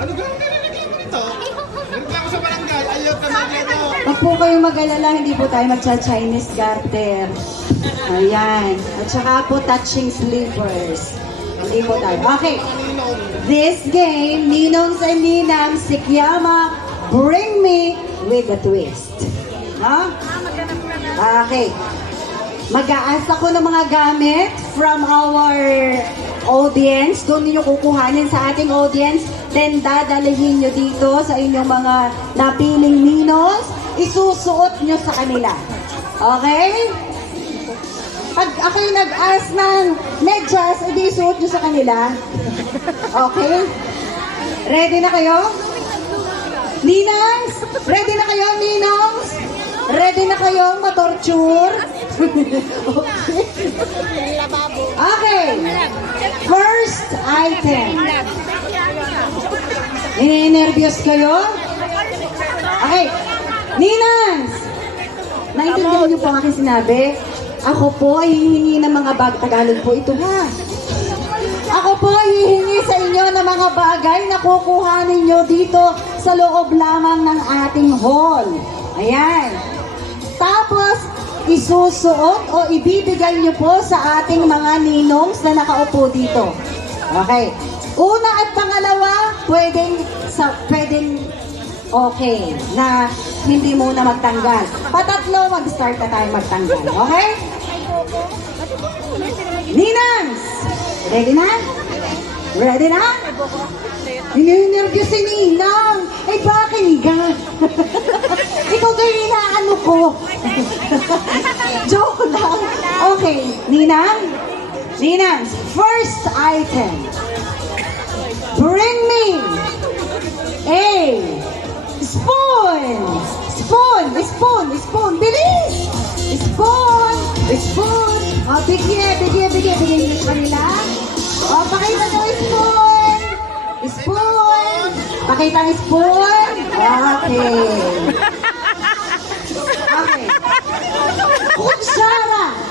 Ano ka nagreklamo nito? Nagreklamo sa barangay, ayaw ka na dito. Huwag po kayong mag-alala, hindi po tayo magcha-Chinese garter. Ayan. At saka po touching slippers. Hindi po tayo. Okay. This game, Ninongs and Ninang, Sikyama, bring me with a twist. Ha? Okay. Mag-a-ask ako ng mga gamit from our audience. Doon ninyo kukuhanin sa ating audience. Then dadalhin nyo dito sa inyong mga napiling ninons. Isusuot nyo sa kanila. Okay? Pag ako'y nag-ask ng medyas, edi isuot nyo sa kanila. Okay? Ready na kayo? Ninangs? Ready na kayo, Ninongs? Ready na kayong matorture? Okay. Okay. First item. Nervyos kayo? Okay. Ninangs! Naintindihan niyo po ang aking sinabi? Ako po ay hihingi ng mga Tagalog po ito ha. Ako po ay hihingi sa inyo ng mga bagay na kukuhanin nyo dito sa loob lamang ng ating hall. Ayan. Tapos, isusuot o ibibigay nyo po sa ating mga ninongs na nakaupo dito. Okay. Una at pangalawa, pwedeng okay na hindi muna magtanggal. Patatlo, mag-start na tayo magtanggal. Okay? Ninangs! Ready na? Ready na? Ninervyos si Ninang. Eh, bakit ka? Ikaw kayo inaano ko. Joke lang. Okay, Ninang? Ninang, first item. Bring me a spoon. Spoon. Bilis! Spoon. Bigyan nyo sa kanila. Pakita nyo spoon. Spoon. Pakita ang spoon. Okay.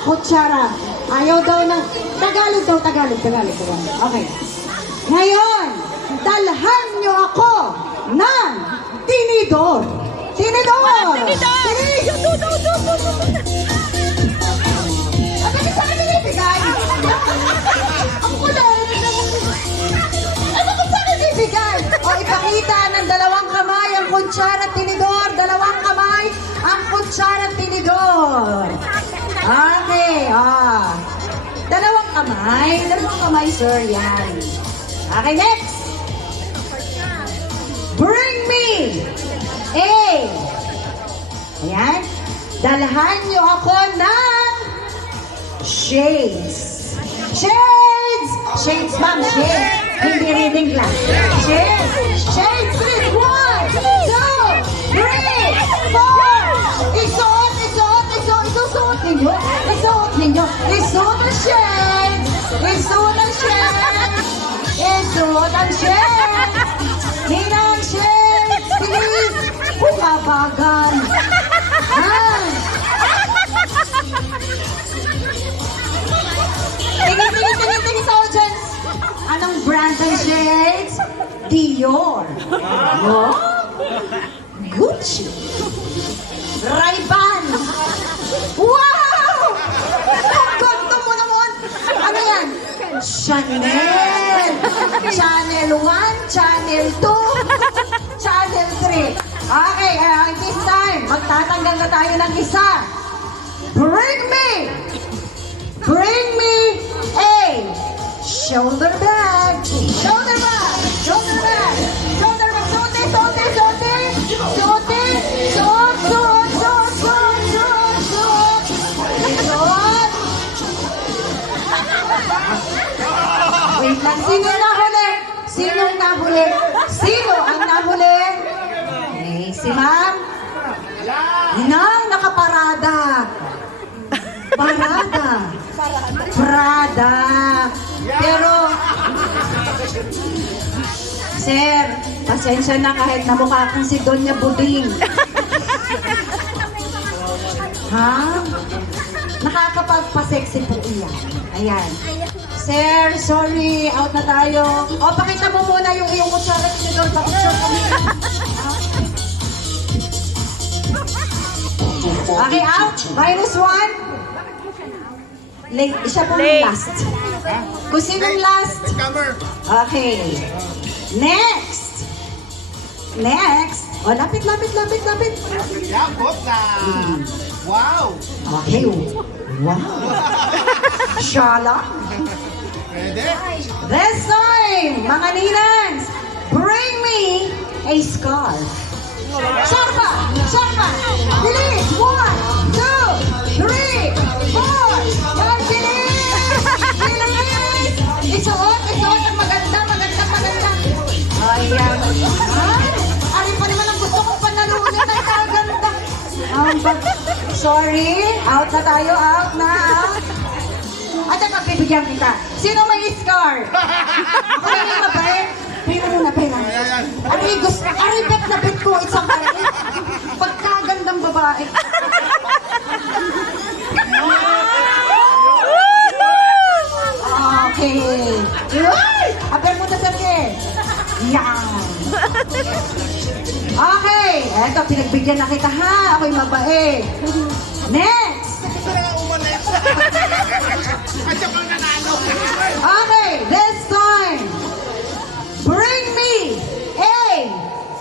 Kutsara. Ayaw daw ng Tagalog. Okay. Ngayon, dalhan nyo ako ng tinidor. Bilis! Ang bilis sa akin ibigay. Ang kulit. Ano ko sa akin ibigay? O ipakita ng dalawang kamay ang kutsara at tinidor. Dalawang kamay ang kutsara at tinidor. Okay, Dalawang kamay, sir, yan. Okay, next. Bring me ayan. Dalhan nyo ako ng shades. Shades, ma'am, shades. Hindi reading class. Shades, please. 1, 2, 3, 4. Isuot ninyo. Isuot ang shades. Ninang shades. Please. Bumabagan. Tingin sa audience. Anong brand ng shades? Dior. Gucci. Ray-Ban. Wow! Ang ganda mo naman. Ano yan? Chanel 1, Chanel 2, Chanel 3. Okay, this time, magtatanggal na tayo ng isa. Bring me a shoulder bag. Wait lang, sino ang nahuli? Si ma'am? Ninang, nakaparada. Prada. Pero, sir, pasensya na kahit namukha kang si Donya Buding. Ha? Nakakapagpa-sexy po iyan. Ayan. Sir, sorry, out na tayo. O, pakita mo muna yung iyong kutsara tinidor. Pa-picture kami. Okay, out. -1. Late, siya po yung last. Kung sinong last. Scammer. Okay. Next. Next. O, lapit. Yakot na. Wow. Okay. Wow. Shala. Pwede. This time, mga ninans, bring me a scarf. Sarpa! Bilis! 1, 2, 3, 4! Yan, bilis! Isuot ang maganda. Ayan. Ari pa naman ang gusto kong panalunan ng kaganda. Sorry, out na tayo, out. At pagbibigyan kita. Sino may scar? Ako na yung mabait. Pera muna. Ayan. Ari bet na bet ko isang kare. Pagkagandang babae. Okay. Aber mo na sarke. Yan. Okay. Eto, pinagbigyan na kita ha. Ako'y mabait. Next. Gusto na nga umalis. At siya pang nanalo. Okay, this time, bring me a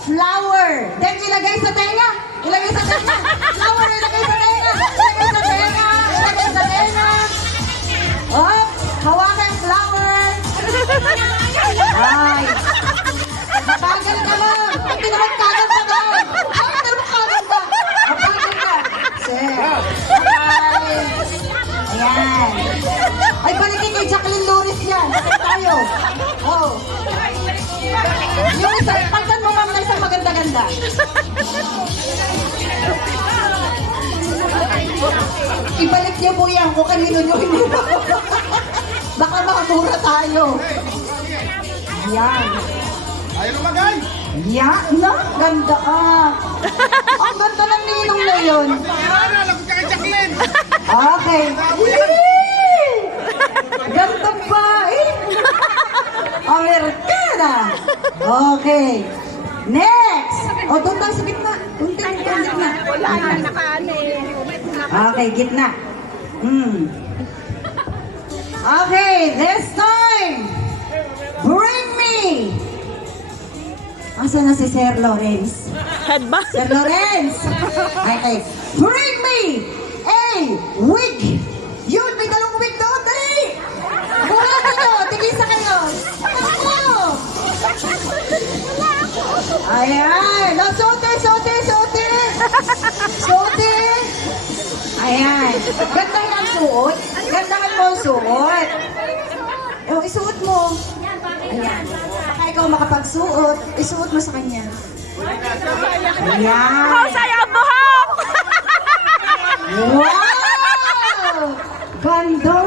flower. Then ilagay sa tenga. Flower, ilagay sa tenga. Oh, hawakan flower. Ay, mabagal ka lang. Hindi naman kaganda ka. Mabagal ka. Sir. Ay. Ayan. Ay, balikin kay Jacqueline Loris yan. Bakit tayo? Oh. Yung isa, pagsan mo ma'am na isang maganda-ganda. Ibalik niyo po yan kung kanino nyo hindi ba. Baka makamura tayo. Yan. Ayaw lumagay. Yan. Na, ganda Ang ganda ng ninong na yun. Masira lagot ka kay Jacqueline. Okay. Ganda ba Amerikana. Okay. Next. O, doon tayo sa gitna. Gitna. Wala na, nakaano eh. Okay, gitna. Okay, this time, bring me. Asa na si Sir Lawrence? Headband. Sir Lawrence! Okay, bring me a wig! Yun, may dalawang wig doon, dali! Buhat nyo, tigisa kayo! Ano? Ayan! No, sote! Ayan! Gandahin ang suot. Gandahin mo ang suot. O, isuot mo. Ayan. Baka ikaw makapagsuot, isuot mo sa kanya. Ayan. Oh, sayang ang buhok! Wow! Ganda!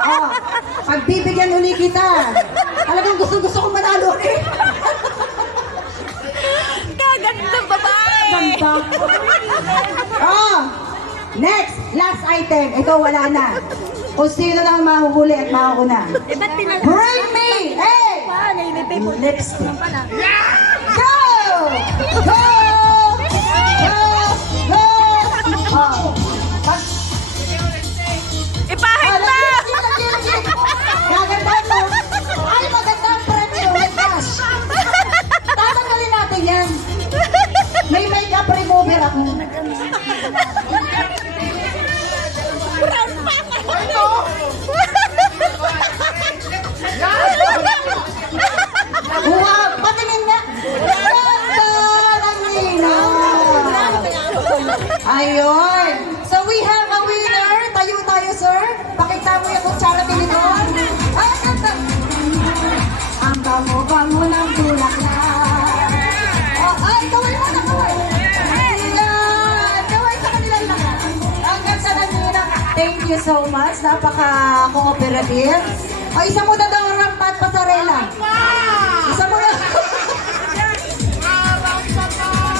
Oh, pagbibigyan uli kita. Talagang gusto kong manalo eh. Kagandang babae! Ganda. Oh, next, last item. Ito wala na. Kung sino lang mahuhuli at mauna. Eh, ba't pinag- Bring me a lipstick. Go! Go! Oh. Ipahit na! Gaganda mo. Ay, maganda ang premyo. May cash. Tatanggalin natin yan. May makeup remover ako. Ito. Wow, patingin nga. Ganda ng ninaw. Ayun. So we have a winner. Tayo, sir. Pakita mo yung kutsara tinidor. Ay, ganda. Ang bango-bango ng tulak na. Oh, ay, kaway mo na, kaway. Ayan. Kaway sa kanilang lahat. Ang ganda ng ninaw. Thank you so much. Napaka-cooperative. O, isa mo na daw ang rampat pasarela.